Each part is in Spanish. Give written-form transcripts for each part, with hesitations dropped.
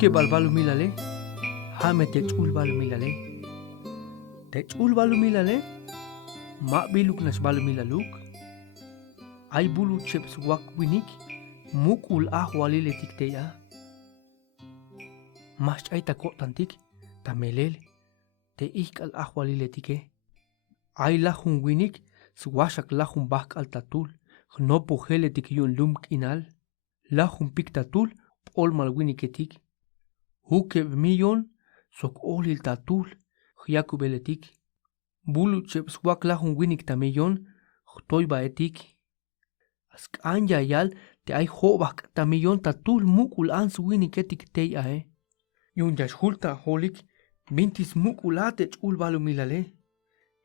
Huke balbalu milale, hame techul balu milale. Techul balu milale, ma biluk nas balu milaluk. Ay bulu cheps wak winik, mukul walile tikteya. Mas ay takot tantik, tamelel, te ikal walile tike. Ay lahun winik, swashak lahun bak al tatul, gnopo hele tikyun lumk inal. Lahun pik tatul, olmal winiketik. Huke millon, sok olil tatul, hiaku beletik. Bulu cheps wak lahun winik tamillon, toy baetik. Ask anja yal, te ay hobak tamillon tatul mukul ans winiketik tey ae. Yun yashulta holik, bintis mukulate chul balu milale.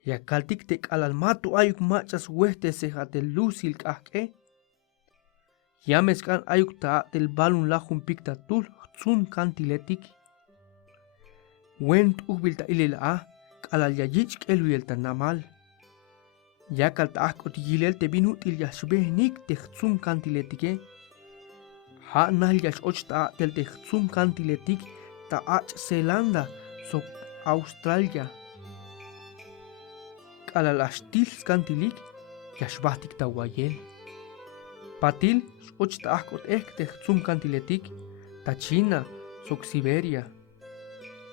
Ya kaltik tek alalmato ayuk machas weste sejate lusil kahke. Yameskan ayuk ta tel balun lahun piktatul tsun kantiletik. Went ubilta ilil a, kalal yajich keluyel namal. Ya kalta akot yilel te binutil yashbehnik te tsun kantiletike. Ha nal yash och ta tel te tsun kantiletik ta ach Zelanda sok Australia. Kalal ashtil skantilik yashbahtik ta wayel. Patil och ta akot te tsun kantiletik ta China sok Siberia.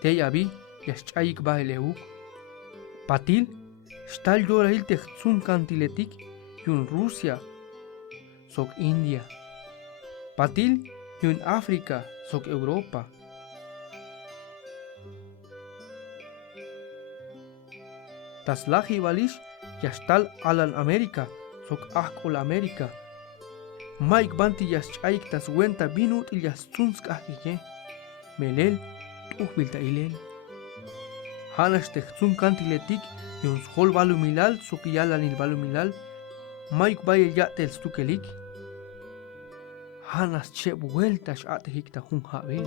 Te yabi yashchayik baheleuk. Patil shtal yorail te tsun kantiletik yun Rusia sok India. Patil yun África sok Europa. Tas lahi walish yashtal alan América sok akol América. Mike banti yashchayik tas wenta binut il yastsunsk ahije. Melel tuhbilta ilel. Hanas te tsun kantiletik yun schol balu milal sok yalan il balu milal. Mike baye yatel stukelik. Hanas che vueltas atehikta hun habel.